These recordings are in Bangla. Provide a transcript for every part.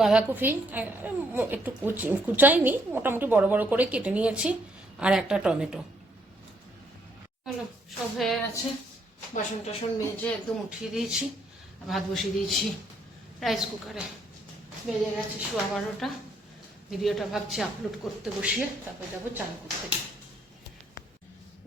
বাঁধাকপি একটু কুচাইনি, মোটামুটি বড় বড় করে কেটে নিয়েছি, আর একটা টমেটো। হলো, সব হয়ে গেছে। বাসন টাসন মেজে একদম উঠিয়ে দিয়েছি, ভাত বসিয়ে দিয়েছি রাইস কুকারে। বেজে গেছে 12:15। ভিডিওটা ভাবছি আপলোড করতে বসিয়ে তারপরে যাবো চান করতে।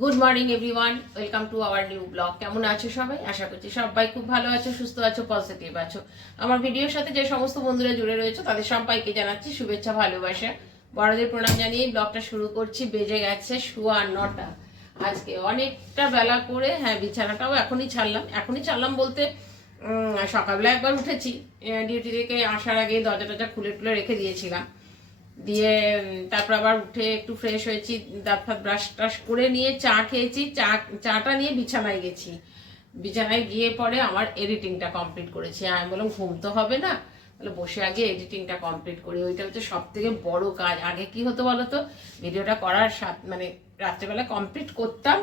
Good morning everyone, welcome to our new blog. কেমন আছো সবাই? আশা করছি সবাই খুব ভালো আছো, সুস্থ আছো, পজিটিভ আছো। আমার ভিডিওর সাথে যে সমস্ত বন্ধুরা জুড়ে রয়েছে তাদের সবাইকে জানাচ্ছি শুভেচ্ছা, ভালোবাসা, বড়দের প্রণাম জানিয়ে ব্লগটা শুরু করছি। বেজে গেছে 9:15। আজকে অনেকটা বেলা করে, হ্যাঁ বিছানাটাও এখনই ছাড়লাম বলতে সকালবেলা একবার উঠেছি, ডিউটি থেকে আসার আগে দরজা টরজা খুলে টুলে রেখে দিয়েছিলাম। দিয়ে তারপর আবার উঠে একটু ফ্রেশ হয়েছি, দাঁত ফাত ব্রাশ টাশ করে নিয়ে চা খেয়েছি। চাটা নিয়ে বিছানায় গেছি। বিছানায় গিয়ে পরে আমার এডিটিংটা কমপ্লিট করেছি। আমি বললাম ঘুম তো হবে না, তাহলে বসে আগে এডিটিংটা কমপ্লিট করি। ওইটা হচ্ছে সব থেকে বড় কাজ। আগে কি হতো বলতো, ভিডিওটা করার মানে রাত্রেবেলা কমপ্লিট করতাম,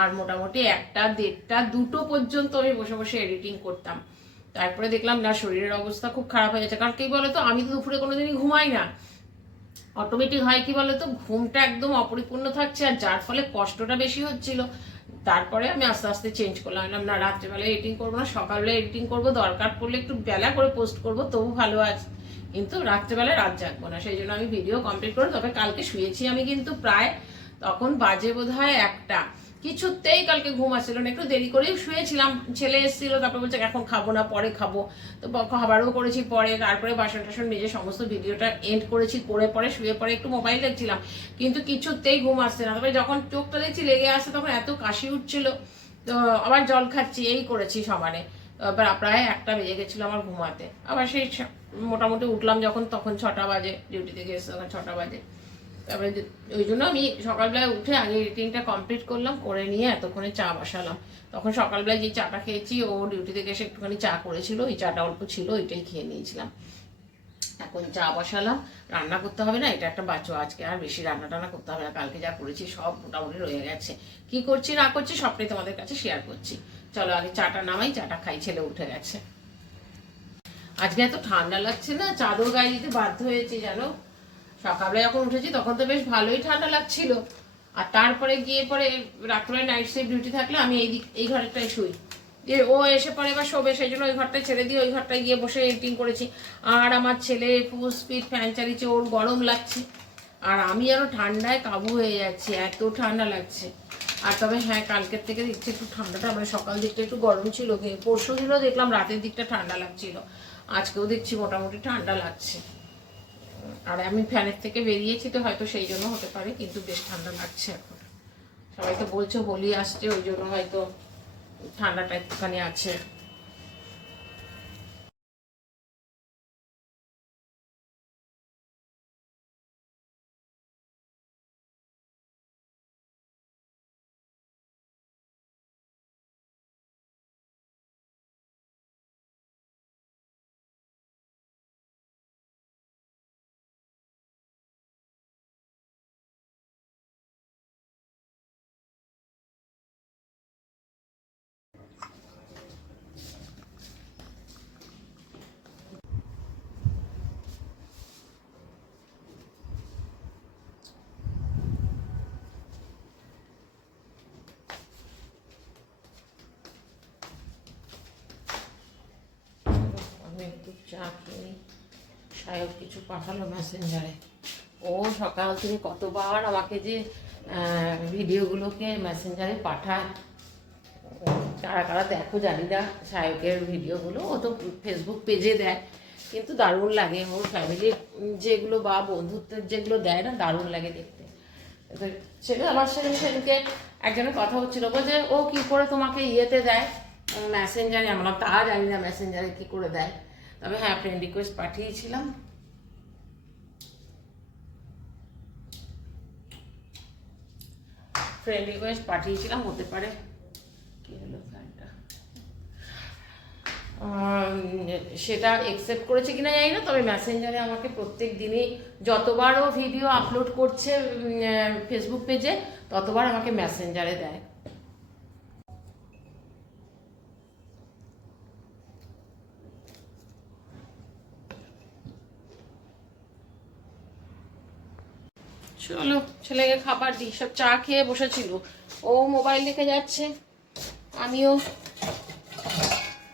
আর মোটামুটি 1টা 1:30 2টো পর্যন্ত আমি বসে বসে এডিটিং করতাম। তারপরে দেখলাম না, শরীরের অবস্থা খুব খারাপ হয়ে যাচ্ছে। কারণ কি বলতো, আমি তো দুপুরে কোনোদিনই ঘুমাই না। অটোমেটিক হয় কি বলতো, ঘুমটা একদম অপরিপূর্ণ থাকছে, আর যার ফলে কষ্টটা বেশি হচ্ছিল। তারপরে আমি আস্তে আস্তে চেঞ্জ করলাম, না রাত্রেবেলায় এডিটিং করবো না, সকালবেলা এডিটিং করবো, দরকার পড়লে একটু বেলা করে পোস্ট করবো তবু ভালো আছে, কিন্তু রাত্রেবেলায় রাত জাগবো না। সেই জন্য আমি ভিডিও কমপ্লিট করে তবে কালকে শুয়েছি আমি, কিন্তু প্রায় তখন বাজে বোধহয় 1টা। কিছুতেই কালকে ঘুম আসছিল না, একটু দেরি করেই শুয়েছিলাম। ছেলে এসেছিল, তারপর বলছে এখন খাবো না, পরে খাবো। তো খাবারও করেছি পরে, তারপরে বাসন টাসন মেজে সমস্ত ভিডিওটা এন্ড করেছি, করে পরে শুয়ে পরে একটু মোবাইল দেখছিলাম, কিন্তু কিছুতেই ঘুম আসছে না। তবে যখন চোখটা দেখছি লেগে আসছে, তখন এত কাশি উঠছিল, তো আবার জল খাচ্ছি, এই করেছি সমানে। প্রায় 1টা বেজে গেছিলো আমার ঘুমাতে। আবার সেই মোটামুটি উঠলাম যখন, তখন 6টা বাজে, ডিউটি থেকে এসে তখন 6টা বাজে। তারপরে ওই জন্য আমি সকালবেলায় উঠে আগে এডিটিংটা কমপ্লিট করলাম, করে নিয়ে এতক্ষণে চা বসালাম। তখন সকালবেলায় যে চাটা খেয়েছি, ও ডিউটি থেকে এসে একটুখানি চা করেছিল, ওই চাটা অল্প ছিল, ওইটাই খেয়ে নিয়েছিলাম। এখন চা বসালাম, রান্না করতে হবে না, এটা একটা বাচ্চা, আজকে আর বেশি রান্না টান্না করতে হবে না, কালকে যা করেছি সব মোটামুটি রয়ে গেছে। কি করছি না করছি সবটাই তোমাদের কাছে শেয়ার করছি। চলো আগে চাটা নামাই, চাটা খাই, ছেলে উঠে গেছে। আজকে এত ঠান্ডা লাগছে না, চাদর গায়ে দিতে বাধ্য হয়েছি জানো। সকালে যখন উঠেছি তখন তো বেশ ভালোই ঠান্ডা লাগছিল, আর তারপরে গিয়ে পরে রাত্রে নাইট শিফট ডিউটি থাকলে আমি এই ঘরেরটায় শুই। দিয়ে ও এসে পরে এবার শোবে, সেই জন্য ওই ঘরটায় ছেড়ে দিয়ে ওই ঘরটায় গিয়ে বসে এডিটিং করেছি। আর আমার ছেলে ফুল স্পিড ফ্যান চালিয়েছে, ওর গরম লাগছে, আর আমি আরো ঠান্ডায় কাবু হয়ে যাচ্ছি, এত ঠান্ডা লাগছে। আর তবে হ্যাঁ, কালকের থেকে দেখছি একটু ঠান্ডাটা, মানে সকাল দিকটা একটু গরম ছিল, পরশু দিনও দেখলাম রাতের দিকটা ঠান্ডা লাগছিল, আজকেও দেখছি মোটামুটি ঠান্ডা লাগছে। আর আমি ফ্যানের থেকে বেরিয়েছি তো হয়তো সেই জন্য হতে পারে, কিন্তু বেশ ঠান্ডা লাগছে এখন। সবাই তো বলছে হোলি আসছে, ওই জন্য হয়তো ঠান্ডাটা একটুখানি আছে। আমি একটু চা খেয়ে, সায়ক কিছু পাঠালো মেসেঞ্জারে। ও সকাল থেকে কতবার আমাকে যে ভিডিওগুলোকে মেসেঞ্জারে পাঠায়, কারা কারা দেখো জানি না সায়কের ভিডিওগুলো, ও তো ফেসবুক পেজে দেয়, কিন্তু দারুণ লাগে। ওর ফ্যামিলির যেগুলো বা বন্ধুত্বের যেগুলো দেয় না, দারুণ লাগে দেখতে। সেটা আমার সাথে সেদিনকে একজনের কথা হচ্ছিল, বলছে ও কি করে তোমাকে ইয়েতে দেয় মেসেঞ্জারে। আমরা তা জানি না মেসেঞ্জারে কি করে দেয়, তবে হ্যাঁ ফ্রেন্ড রিকোয়েস্ট পাঠিয়েছিলাম। হতে পারে। কি হলো ফ্যানটা, সেটা একসেপ্ট করেছে কিনা জানি না, তবে মেসেঞ্জারে আমাকে প্রত্যেক দিনই যতবারও ভিডিও আপলোড করছে ফেসবুক পেজে, ততবার আমাকে মেসেঞ্জারে দেয়। চলো ছেলেকে খাবার দিই। সব চা খেয়ে বসেছিল, ও মোবাইল দেখে যাচ্ছে, আমিও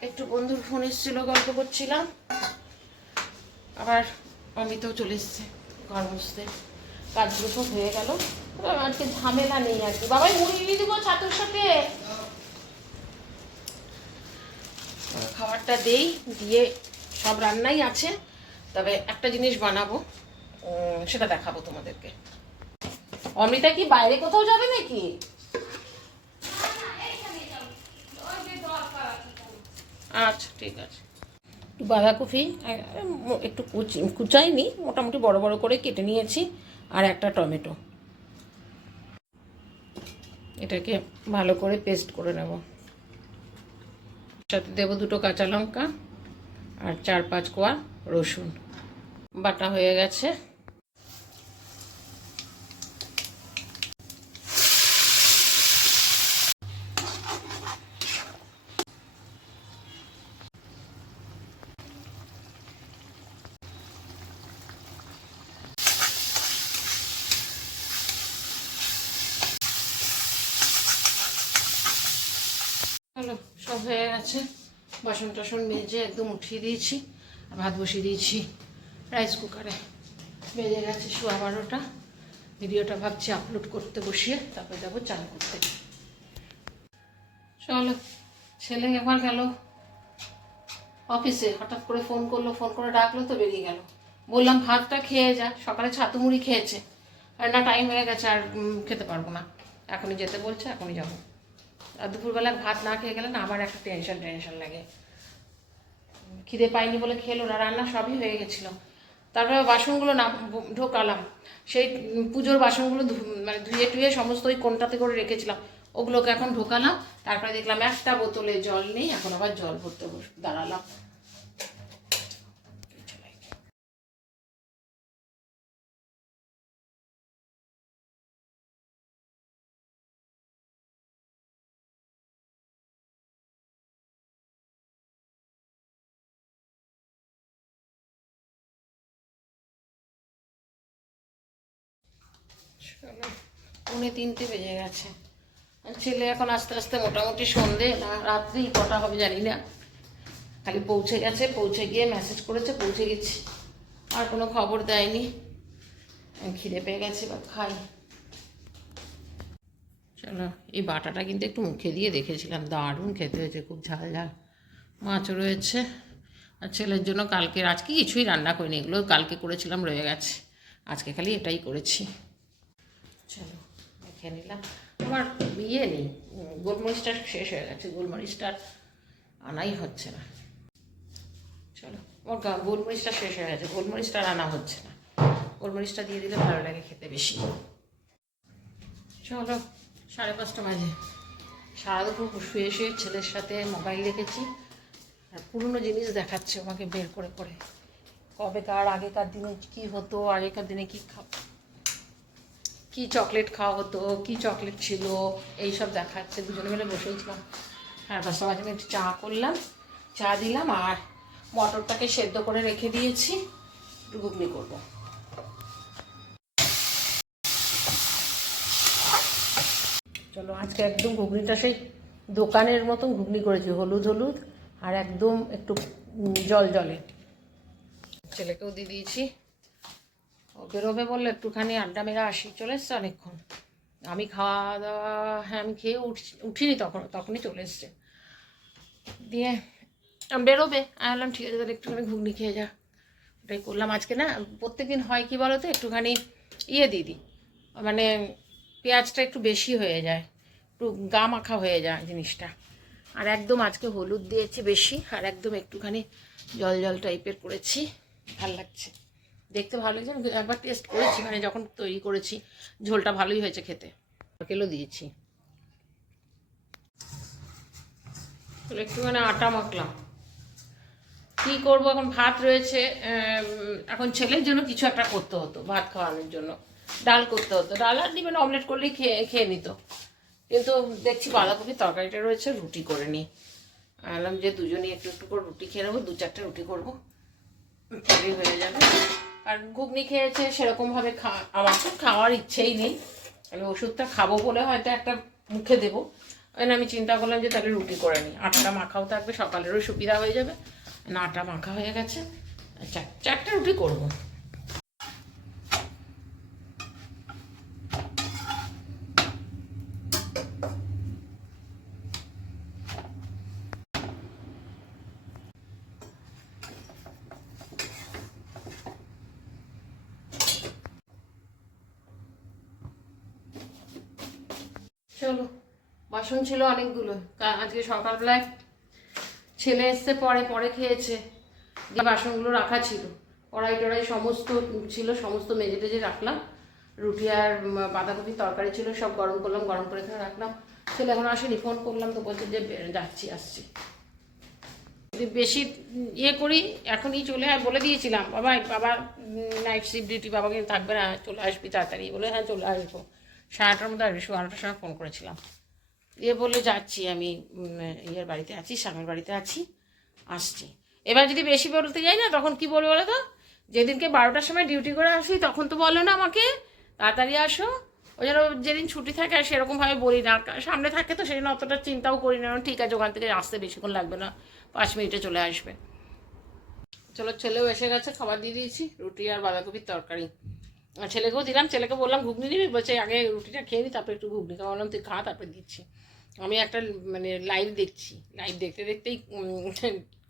একটু বন্ধুর ফোন এসেছিল, গল্প করছিলাম। আবার অমিতও চলে এসছে ঘর বসতে। কাজগুলো সব হয়ে গেল, আজকে ঝামেলা নেই আর কি। বাবাই মুড়ি দিয়ে দেবো ছাতুর সাথে, খাবারটা দেই, দিয়ে সব রান্নাই আছে, তবে একটা জিনিস বানাবো, সেটা দেখাবো তোমাদেরকে। অমৃতা কি বাইরে কোথাও যাবে নাকি? আচ্ছা ঠিক আছে। একটু বাঁধাকপি একটু কুচাইনি, মোটামুটি বড় বড় করে কেটে নিয়েছি, আর একটা টমেটো। এটাকে ভালো করে পেস্ট করে নেব। সাথে দেবো 2টো কাঁচা লঙ্কা আর 4-5 কোয়া রসুন। বাটা হয়ে গেছে। হলো, সব হয়ে গেছে। বাসন টাসন মেজে একদম উঠিয়ে দিয়েছি, ভাত বসিয়ে দিয়েছি রাইস কুকারে। বেজে গেছে 12:15। ভিডিওটা ভাবছি আপলোড করতে বসিয়ে তারপরে যাবো চান করতে। চলো, ছেলে একবার গেল অফিসে, হঠাৎ করে ফোন করলো, ফোন করে ডাকলো তো বেরিয়ে গেল। বললাম ভাতটা খেয়ে যা, সকালে ছাতু মুড়ি খেয়েছে, আর না টাইম হয়ে গেছে, আর খেতে পারবো না, এখনই যেতে বলছে, এখনই যাবো। আর দুপুরবেলা ভাত না খেয়ে গেলে না আমার একটা টেনশন লাগে। খিদে পাইনি বলে খেলো না, রান্না সবই হয়ে গেছিলো। তারপরে বাসনগুলো না ঢোকালাম, সেই পুজোর বাসনগুলো মানে ধুয়ে টুয়ে সমস্ত ওই কোনটাতে করে রেখেছিলাম, ওগুলোকে এখন ঢোকালাম। তারপরে দেখলাম একটা বোতলে জল নেই, এখন আবার জল ভরতে দাঁড়ালাম। চলো, 2:45 বেজে গেছে। ছেলে এখন আস্তে আস্তে মোটামুটি সন্ধে না রাত্রি কটা হবে জানি না, খালি পৌঁছে গেছে, পৌঁছে গিয়ে মেসেজ করেছে পৌঁছে গেছি, আর কোনো খবর দেয়নি। খিদে পেয়ে গেছে, বা খাই। চলো, এই বাটাটা কিন্তু একটু মুখে দিয়ে দেখেছিলাম, দারুণ খেতে হয়েছে, খুব ঝাল ঝাল। মাছও রয়েছে, আর ছেলের জন্য আজকে কিছুই রান্না করিনি, এগুলো কালকে করেছিলাম রয়ে গেছে, আজকে খালি এটাই করেছি। চলো দেখে নিলাম। আমার ইয়ে নেই, গোলমরিচটা শেষ হয়ে গেছে, গোলমরিচটা আনাই হচ্ছে না। চলো, ওর গোলমরিচটা শেষ হয়ে গেছে, গোলমরিচটা আনা হচ্ছে না, গোলমরিচটা দিয়ে দিলে ভালো লাগে খেতে বেশি। চলো, 5:30 বাজে। সারা দুপুর শুয়ে শুয়ে ছেলের সাথে মোবাইল দেখেছি, আর পুরনো জিনিস দেখাচ্ছে আমাকে বের করে করে, কবেকার আগেকার দিনে কী হতো, আগেকার দিনে কী চকলেট খাওয়া হতো, কী চকলেট ছিল, এইসব দেখাচ্ছে। দুজনে মিলে বসেছিলাম। 5:30 বাজে একটু চা করলাম, চা দিলাম, আর মটরটাকে সেদ্ধ করে রেখে দিয়েছি, একটু ঘুগনি করবো। চলো, আজকে একদম ঘুগনিটা সেই দোকানের মতন ঘুগনি করেছি, হলুদ হলুদ আর একদম একটু জল জলে। ছেলেকেও দিয়ে দিয়েছি, ও বেরোবে বললে একটুখানি আড্ডা মেরা আসি, চলে এসছে অনেকক্ষণ। আমি খাওয়া দাওয়া, হ্যাঁ আমি খেয়ে উঠিনি তখনই চলে এসছে। দিয়ে বেরোবে, আমি বললাম ঠিক আছে তাহলে একটুখানি ঘুগনি খেয়ে যা, ওটাই করলাম। আজকে না প্রত্যেকদিন হয় কি বলো তো, একটুখানি ইয়ে দিয়ে দিই, মানে পেঁয়াজটা একটু বেশি হয়ে যায়, একটু গা মাখা হয়ে যায় জিনিসটা। আর একদম আজকে হলুদ দিয়েছি বেশি, আর একদম একটুখানি জল জল টাইপের করেছি, ভাল লাগছে দেখতে, ভালো লাগছে। একবার টেস্ট করেছি, মানে যখন তৈরি করেছি, ঝোলটা ভালোই হয়েছে খেতে, নারকেলও দিয়েছি। একটুখানি আটা মাখলাম, কী করবো এখন, ভাত রয়েছে। এখন ছেলের জন্য কিছু একটা করতে হতো, ভাত খাওয়ানোর জন্য ডাল করতে হতো, ডাল আর ডিমের অমলেট করলেই খেয়ে নিত, কিন্তু দেখছি বাঁধাকপির তরকারিটা রয়েছে, রুটি করে নিই। বললাম যে দুজনেই একটু একটু করে রুটি খেয়ে নেবো, 2-4টা রুটি করবো, হয়ে যাবে। আর আর ঘুগনি খেয়েছে সেরকমভাবে আমার তো খাওয়ার ইচ্ছেই নেই, আমি ওষুধটা খাবো বলে হয়তো একটা মুখে দেবো। ওই আমি চিন্তা করলাম যে তাহলে রুটি করে নিই, আটা মাখাও থাকবে, সকালেরও সুবিধা হয়ে যাবে। না, আটা মাখা হয়ে গেছে, চারটে রুটি করবো। চলো, বাসন ছিল অনেকগুলো, আজকে সকালবেলায় ছেলে এসছে, পরে পরে খেয়েছে, যে বাসনগুলো রাখা ছিল, কড়াই টড়াই সমস্ত ছিল, সমস্ত মেজে টেজে রাখলাম। রুটি আর বাঁধাকপির তরকারি ছিল, সব গরম করলাম, গরম করে এখানে রাখলাম। ছেলে এখন আসেনি, ফোন করলাম তো বলছে যে যাচ্ছি, আসছি। যদি বেশি ইয়ে করি এখনই চলে বলে দিয়েছিলাম, বাবা নাইট শিফট ডিউটি, বাবা কিন্তু থাকবে না, চলে আসবি তাড়াতাড়ি, বলে হ্যাঁ চলে আসবো, 8:30-র মধ্যে আসবি, 12টার সময় ফোন করেছিলাম। দিয়ে বলে যাচ্ছি, আমি ইয়ের বাড়িতে আছি, স্বামীর বাড়িতে আছি, আসছি। এবার যদি বেশি বলতে যাই না, তখন কি বলবো বলো তো, যেদিনকে 12টার সময় ডিউটি করে আসি তখন তো বলো না আমাকে তাড়াতাড়ি আসো। ওই জন্য যেদিন ছুটি থাকে আর সেরকমভাবে বলি না, সামনে থাকে তো সেই জন্য অতটা চিন্তাও করি না, ঠিক আছে ওখান থেকে আসতে বেশিক্ষণ লাগবে না, 5 মিনিটে চলে আসবে। চলো, ছেলেও এসে গেছে, খাবার দিয়ে দিয়েছি, রুটি আর বাঁধাকপির তরকারি। ছেলেকেও দিলাম, ছেলেকে বললাম ঘুগনি দিবি, বলছে আগে রুটিটা খেয়ে নিই তারপরে একটু ঘুগনি খাওয়া, বললাম তুই খা তারপরে দিচ্ছি। আমি একটা লাইভ দেখছি, লাইভ দেখতে দেখতেই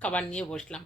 খাবার নিয়ে বসলাম।